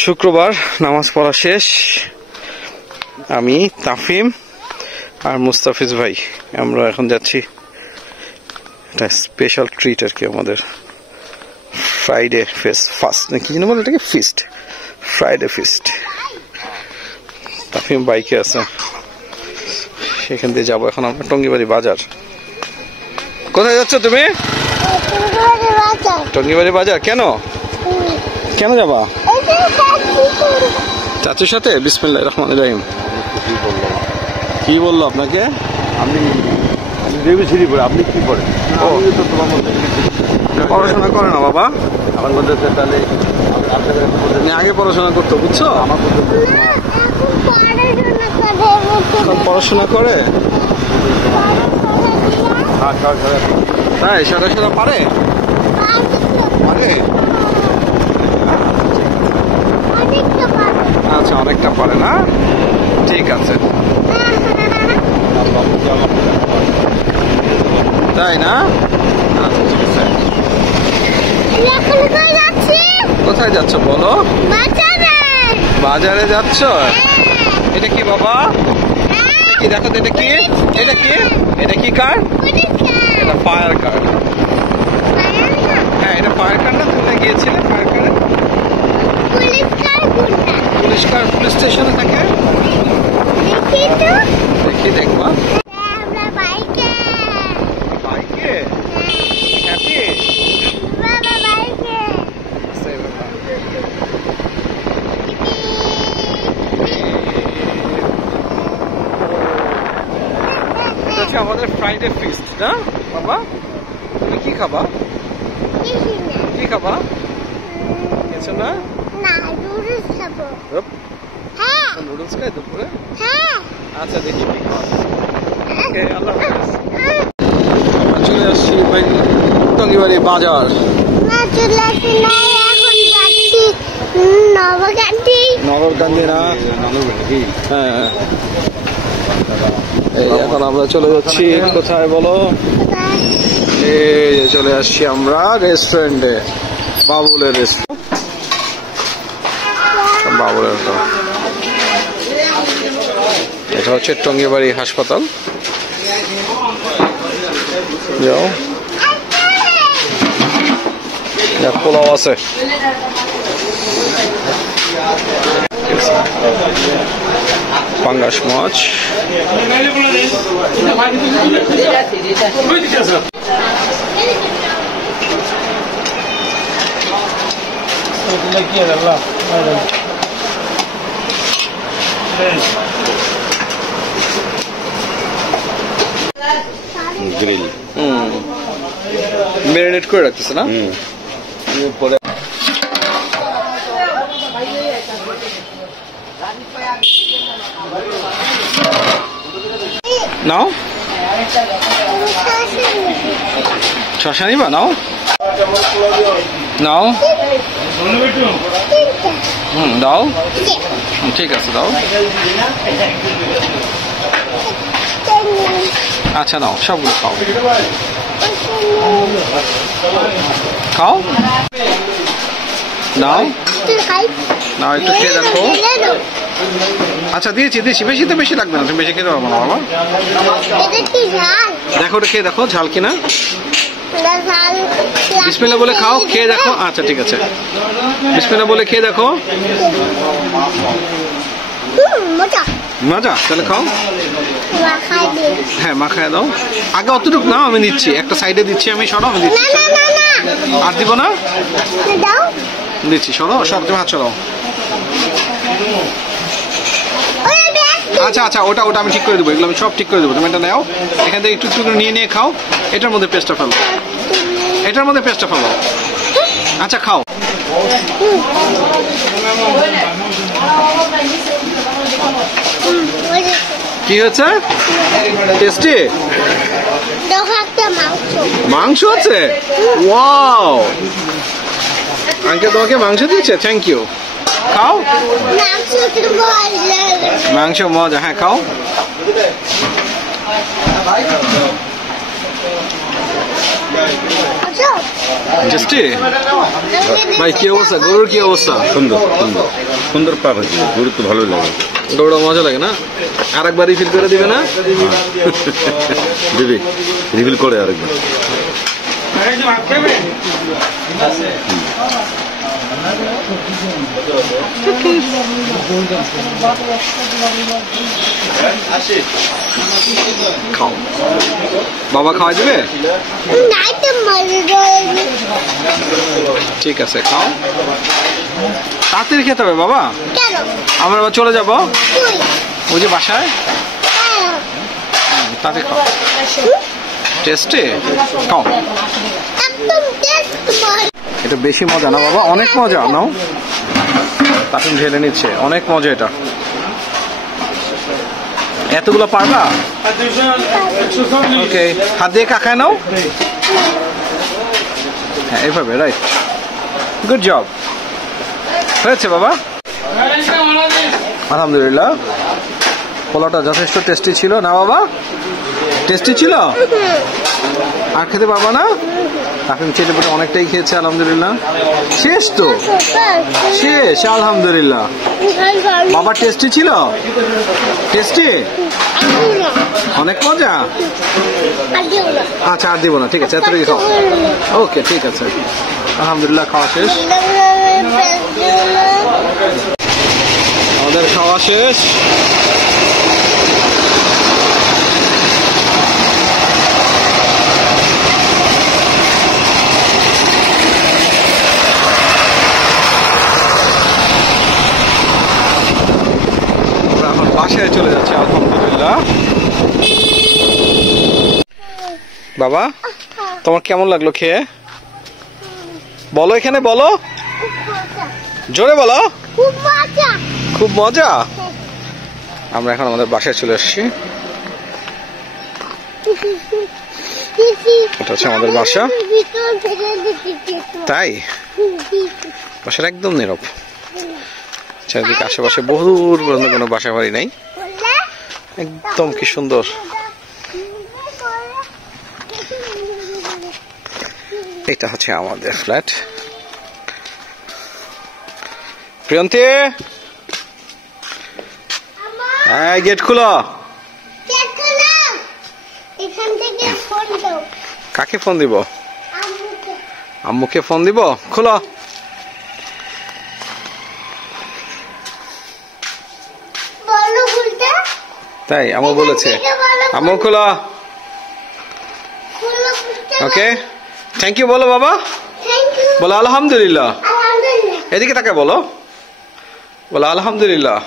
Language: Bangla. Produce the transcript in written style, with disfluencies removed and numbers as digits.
শুক্রবার নামাজ পড়া শেষ। আমি তাফিম আর মুস্তাফিজ ভাই আমরা এখন যাচ্ছি একটা স্পেশাল ট্রিট আর কি, আমাদের ফ্রাইডে ফাস্ট নাকি যেন বলে এটাকে, ফিস্ট, ফ্রাইডে ফিস্ট। তাফিম বাইকে আছে, সেখান দিয়ে যাবো এখন আমরা টঙ্গিবাড়ি বাজার। কোথায় যাচ্ছ তুমি? টঙ্গিবাড়ি বাজার। কেন কেন যাবা? চাচুর সাথে? বিসমিল্লাহির রহমানির রহিম। কি বললো আপনাকে? আমি ভেবেছিলি পরে আপনি কি করেন? পড়াশোনা করে না বাবা আমার মধ্যে তাহলে আগে পড়াশোনা করতো, বুঝছো? আমার পড়াশোনা করে তাই সারা সারা পারে পারে। আচ্ছা, অনেকটা পারে না, ঠিক আছে। তাই না? আচ্ছা ঠিক আছে। কোথায় যাচ্ছ বলো? বাজারে যাচ্ছ? এটা কি বাবা? এটা কি? দেখো তো, এটা কি? এটা কি? এটা কি কার? এটা ফায়ার কার। হ্যাঁ, এটা ফায়ার কার না? তুমি গিয়েছিলে ফায়ার কারে? পুলিশ কার পুলিশ স্টেশনে থাকে। দেখি, দেখবা বাইকে হ্যাপি। আমাদের ফ্রাইডে ফিস্ট না বাবা? তুমি কি খাবা? কি খাবা? কিছু না, নুডলস খাই দুপুরে। আচ্ছা দেখি কি খাওয়া। ওকে, আল্লাহ হাফেজ। আমরা চলে আসছি টঙ্গিবাড়ি বাজার। নগরকান্দি না? হ্যাঁ, এই এখন আমরা চলে যাচ্ছি কোথায় বলো? এই চলে আসছি আমরা রেস্টুরেন্টে, বাবুলের রেস্টুরেন্ট। বাবুলের, এটা হচ্ছে টঙ্গিবাড়ি হাসপাতাল। যাও, পোলাও আছে। পাঙ্গাস মাছ, গ্রিল ম্যারিনেট করে রাখতেছে না? পরে নাও, শশা নিবা? নাও নাও, দাও, ঠিক আছে দাও। আচ্ছা নাও, সবগুলো খাও খাও, নাও নাও, একটু খেয়ে দেখো। আচ্ছা দিয়েছি দিয়েছি, বেশি তো বেশি লাগবে না, তুমি বেশি খেতে পারবো না বাবা। দেখো ওটা খেয়ে দেখো ঝাল কিনা। বিসমিল্লাহ বলে খাও, খেয়ে দেখো। আচ্ছা ঠিক আছে, বিসমিল্লাহ বলে খেয়ে দেখো। মজা, তাহলে খাও। হ্যাঁ, মাখায় দাও। আগে অতটুকু নাও, আমি দিচ্ছি, একটা সাইডে দিচ্ছি আমি, সরো আমি দিচ্ছি। আর দিব না, দিচ্ছি, সরো সব, তুমি হাত সরাও। আচ্ছা আচ্ছা, ওটা ওটা আমি ঠিক করে দেবো, এগুলো আমি সব ঠিক করে দেবো। তুমি এটা নাও, এখান থেকে একটু একটু নিয়ে নিয়ে খাও। এটার মধ্যে পেস্টটা ফেলো, এটার মধ্যে পেস্টটা ফেলো। আচ্ছা খাও। কি হয়েছে? টেস্টি? মাংস আছে? ওয়াও, আঙ্কেল তোমাকে মাংস দিয়েছে, থ্যাংক ইউ। খাও, মাংস মজা। হ্যাঁ খাও। টেস্টি ভাই, কি অবস্থা গরুর? কি অবস্থা? সুন্দর সুন্দর সুন্দর পাক হয়েছে, গরু তো ভালোই লাগে। গরুটা মজা লাগে না? আর একবার রিফিল করে দিবে না? দিবি, রিফিল করে আরেকবার। খাও বাবা, খাওয়াই দিবে? ঠিক আছে, খাও। তাড়াতাড়ি খেতে হবে বাবা, আমরা আবার চলে যাবো ওই যে বাসায়। তাড়াতাড়ি খাও। টেস্টি, খাও। এটা বেশি মজা না বাবা? অনেক মজা। নাও, তারপর ঢেলে নিচ্ছে, অনেক মজা এটা। এতগুলো পারবা? ওকে, হাত দিয়ে কাকায় নাও। হ্যাঁ, এইভাবে, রাইট। গুড জব, হয়েছে বাবা। আলহামদুলিল্লাহ, পোলাওটা যথেষ্ট টেস্টি ছিল না বাবা? টেস্টি ছিল? আর খেতে পারবা না? এখন চেটে পেটে অনেকটাই খেয়েছে, আলহামদুলিল্লাহ। শেষ তো, শেষ, আলহামদুলিল্লাহ। বাবা টেস্টি ছিল? টেস্টি, অনেক মজা। আচ্ছা, আর দিব না, ঠিক আছে, এতটুকু খাও। ওকে, ঠিক আছে, আলহামদুলিল্লাহ, খাওয়া শেষ। আমাদের খাওয়া শেষ। এখন বাসায় চলে যাচ্ছে, আলহামদুলিল্লাহ। বাবা, তোমার কেমন লাগলো খেয়ে? বলো, এখানে বলো, জোরে বলো। খুব মজা। আমরা এখন আমাদের বাসায় চলে আসছি। এটা হচ্ছে আমাদের বাসা। তাই বাসার একদম নীরব, চারিদিকে আশেপাশে বহুদূর পর্যন্ত কোনো বাসা বাড়ি নাই। একদম কি সুন্দর। এটা হচ্ছে আমাদের ফ্ল্যাট। প্রিয়ন্তী, গেট খুলো। কাকে ফোন দিব? আম্মুকে ফোন দিব। খুলো। তাই আম্মু বলেছে। আম্মু খুলো। ওকে, থ্যাংক ইউ বলো বাবা। বলো আলহামদুলিল্লাহ। এদিকে তাকে বলো, বলো আলহামদুলিল্লাহ।